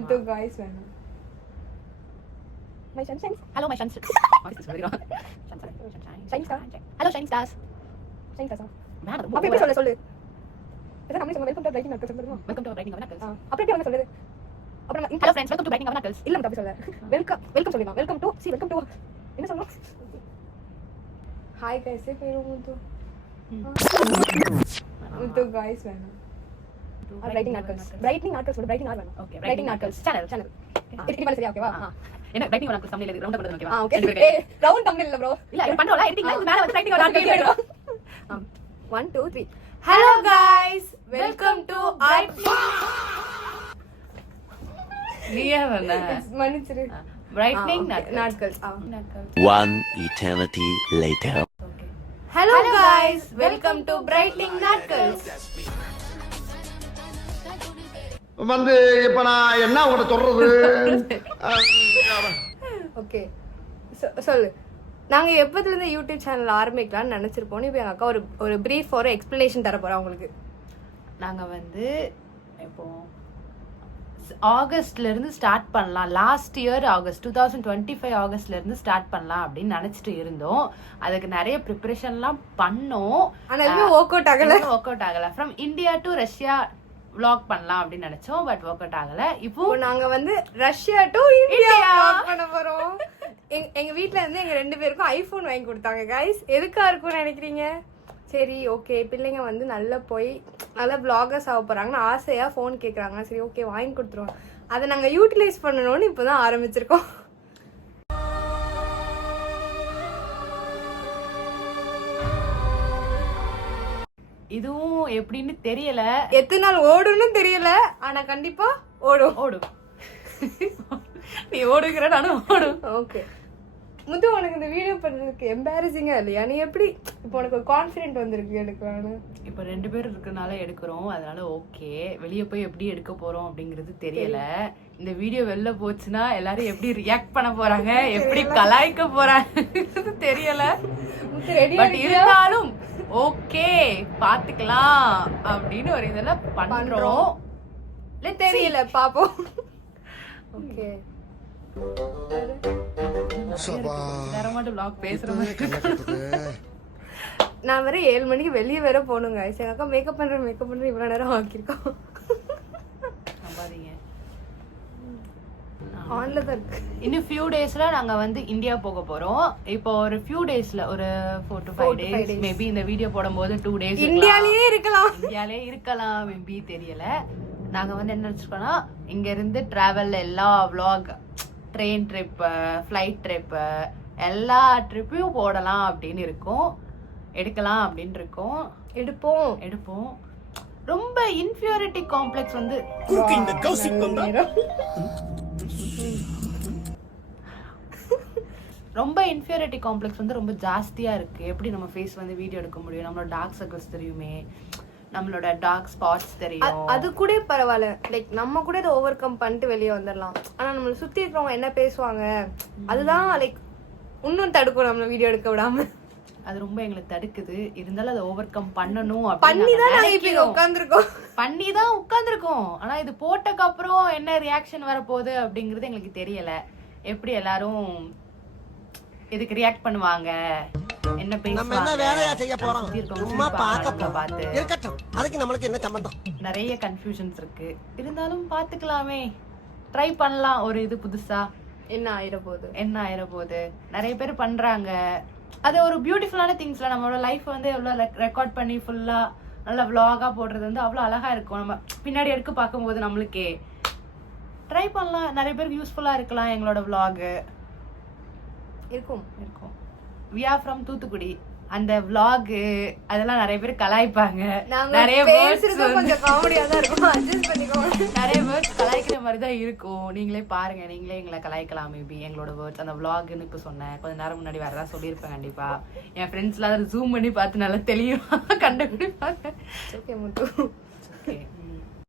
Muthu guys வேணும். My sunshine. Hello my sunshine. Shine star. Hello shine stars. Shine star. Ma'am அப்ப எப்படி சொல்லு. இத நம்ம சொல்ல வெல்கம் டு பிரைட்டிங் நாட்கள் சொல்லுமா? வெல்கம் டு பிரைட்டிங் நாட்கள். அப்ப எப்படி நம்ம சொல்றது? அப்புறம் ஹலோ फ्रेंड्स வெல்கம் டு பிரைட்டிங் நாட்கள். இல்ல நம்ம அப்படி சொல்ல. வெல்கம் சொல்லுங்க. வெல்கம் டு வெல்கம் டு என்ன சொல்லணும்? ஹாய் गाइस பேரு முத்து. முத்து गाइस வேணும். பிரைட்டிங் நாட்கள். பிரைட்டிங் நாட்கள் சொல்லு. பிரைட்டிங் நாட் வேணும். ஓகே பிரைட்டிங் நாட்கள் சேனல். இது மேல சரியா ஓகேவா? என்ன பிரைட்டிங் நாட்கள் தமிழ்ல ரவுண்ட் பண்ணது ஓகேவா? ஓகே. ஏய் ரவுண்ட் தமிழ் இல்ல bro. இல்ல இது பண்றோம்ல எடிட்டிங்ல இது மேல வந்து பிரைட்டிங் நாட்கள். 1 2 3 Hello guys, welcome to நீயே வந்த மன்னிச்சிரு. பிரைட்டிங் நாட்கள். One eternity later. Hello guys, welcome to Brightening நாட்கள். வந்து இப்ப நான் என்ன உங்கள்கிட்ட சொல்றது? ஓகே சொல்லு. நாங்க எப்பத்துல இருந்து யூடியூப் சேனல் ஆரம்பிக்கலாம்னு நினைச்சிருப்போம். இப்போ எங்க அக்கா ஒரு பிரீஃப் ஒரு எக்ஸ்பிளனேஷன் தர போறா உங்களுக்கு. நாங்க வந்து இப்போ ஆகஸ்ட்ல இருந்து ஸ்டார்ட் பண்ணலாம். லாஸ்ட் இயர் ஆகஸ்ட் 2025 ஆகஸ்ட்ல இருந்து ஸ்டார்ட் பண்ணலாம் அப்படின்னு நினைச்சிட்டு இருந்தோம். அதுக்கு நிறைய ப்ரிப்பரேஷன்லாம் பண்ணோம். ஆனா எதுவும் ஒர்க் அவுட் ஆகல. From India to Russia vlog பண்ணலாம் அப்படின்னு நினைச்சோம். பட் ஒர்க் அவுட் ஆகல. இப்போ நாங்க வந்து ரஷ்யா டு இந்தியா vlog பண்ண போறோம். எங்க வீட்ல இருந்து எங்க ரெண்டு பேருக்கும் ஐபோன் வாங்கி கொடுத்தாங்க गाइस. எதுக்கா இருக்கும்னு நினைக்கிறீங்க? சரி ஓகே பிள்ளைங்க வந்து நல்லா போய் நல்லா vloggers ஆக போறாங்கன்னு ஆசையா ஃபோன் கேக்குறாங்க. சரி ஓகே வாங்கி கொடுத்துருவோம். அதை நாங்க யூட்டிலைஸ் பண்ணணும்னு இப்பதான் ஆரம்பிச்சிருக்கோம். இதுவும் எப்படின்னு தெரியல. எத்தனை நாள் ஓடுன்னு தெரியல. ஆனா கண்டிப்பா ஓடும். நீ ஓடுகிற நானும் ஓடும். ஓகே முத்து உனக்கு இந்த வீடியோ பண்றதுக்கு எம்பாரசிங்கா இல்லையா? நீ எப்படி இப்போ உனக்கு ஒரு கான்ஃபிடென்ட் வந்திருக்கு எடுக்கலாம்னு? இப்போ 2 பேர் இருக்கறனால எடுக்கிறோம். அதனால ஓகே. வெளியே போய் எப்படி எடுக்க போறோம் அப்படிங்கிறது தெரியல. இந்த வீடியோ வெளில போச்சுன்னா எல்லாரும் எப்படி ரியாக்ட் பண்ண போறாங்க, எப்படி கலாய்க்க போறாங்க தெரியல. பட் இருந்தாலும் ஓகே பாத்துக்கலாம் அப்படின்னு ஒரு இதெல்லாம் பண்றோம். தெரியல பாப்போம். ஓகே நான் வேற 7 மணிக்கு வெளியே வேற போகணுங்க. எங்க அக்கா மேக்கப் பண்ற இவ்வளவு நேரம் ஆக்கிருக்கோம். ஆன்ல தான் இருக்கு. இன்னும் ஃபியூ டேஸ்ல நாங்க வந்து இந்தியா போக போறோம். இப்போ ஒரு ஃபியூ டேஸ்ல ஒரு 4 to 5 days மேபி இந்த வீடியோ போடும்போது 2 days இந்தியாலயே இருக்கலாம் மேபி தெரியல. நாங்க வந்து என்ன நினைச்சிருக்கோம்னா இங்க இருந்து டிராவல் எல்லா vlog train trip flight trip எல்லா ட்ரிப்பையும் போடலாம் அப்படின்னு இருக்கோம். எடுக்கலாம் அப்படின்னு இருக்கோம். எடுப்போம். ரொம்ப இன்ஃபீரியாரிட்டி காம்ப்ளெக்ஸ் வந்து ரொம்ப இன்ஃபீரியாரிட்டி காம்ப்ளெக்ஸ் வந்து ரொம்ப ஜாஸ்தியா இருக்கு. எப்படி நம்ம ஃபேஸ் வந்து வீடியோ எடுக்க முடியும்? நம்மளோட டார்க் சர்க்கிள்ஸ் தெரியுமே, நம்மளோட டார்க் ஸ்பாட்ஸ் தெரியும். அது கூட பரவாயில்ல. லைக் நம்ம கூட இதை ஓவர் கம் பண்ணிட்டு வெளியே வந்துடலாம். ஆனா நம்மள சுத்தி இருக்கிறவங்க என்ன பேசுவாங்க அதுதான் லைக் இன்னும் தடுக்கும் நம்மள வீடியோ எடுக்க விடாம. அது ரொம்ப எங்களுக்கு தடுக்குது. இருந்தாலும் அதை ஓவர் கம் பண்ணணும் பண்ணிதான் உட்கார்ந்துருக்கோம். ஆனா இது போட்டக்கு அப்புறம் என்ன ரியாக்ஷன் வர போகுது அப்படிங்கறது எங்களுக்கு தெரியல. எப்படி எல்லாரும் இதுக்கு ரியாக்ட் பண்ணுவாங்க, என்ன பேசுவாங்க, வேலையா செய்ய போறோம் சும்மா பார்த்து இருக்கட்டும். அதுக்கு நம்மளுக்கு என்ன சம்பந்தம்? நிறைய கன்ஃபியூஷன்ஸ் இருக்கு. இருந்தாலும் பாத்துக்கலாமே, ட்ரை பண்ணலாம். ஒரு இது புதுசா என்ன ஆயிர போகுது நிறைய பேர் பண்றாங்க. அது ஒரு பியூட்டிஃபுல்லான திங்ஸ்ல நம்மளோட லைஃப் வந்து எவ்வளவு ரெக்கார்ட் பண்ணி ஃபுல்லா நல்லா vlog-ஆ போடுறது வந்து அவ்வளவு அழகா இருக்கும். நம்ம பின்னாடி எடுக்க பார்க்கும்போது நம்மளுக்கே ட்ரை பண்ணலாம். நிறைய பேருக்கு யூஸ்ஃபுல்லா இருக்கலாம் எங்களோட vlog. இருக்கும். we are from Thoothukudi. அந்த vlog அதெல்லாம் நிறைய பேர் கலாய்ப்பாங்க. நிறைய கொஞ்சம் காமெடியா தான் இருக்கும். அட்ஜஸ்ட் பண்ணிக்கோங்க. நிறைய வேர்ட்ஸ் கலாய்க்கிற மாதிரி தான் இருக்கும். நீங்களே பாருங்க, நீங்களே எங்களை கலாய்க்கலாம். மேபி எங்களோட வேர்ட்ஸ் அந்த vlogன்னு இப்ப சொன்னேன். கொஞ்ச நேரம் முன்னாடி வேற ஏதாவது சொல்லியிருப்பேன் கண்டிப்பா. என் ஃப்ரெண்ட்ஸ்லாம் அதை ஜூம் பண்ணி பார்த்து நல்லா தெளிவா கண்டுபிடிப்பாங்க. ஓகே முத்து. ஓகே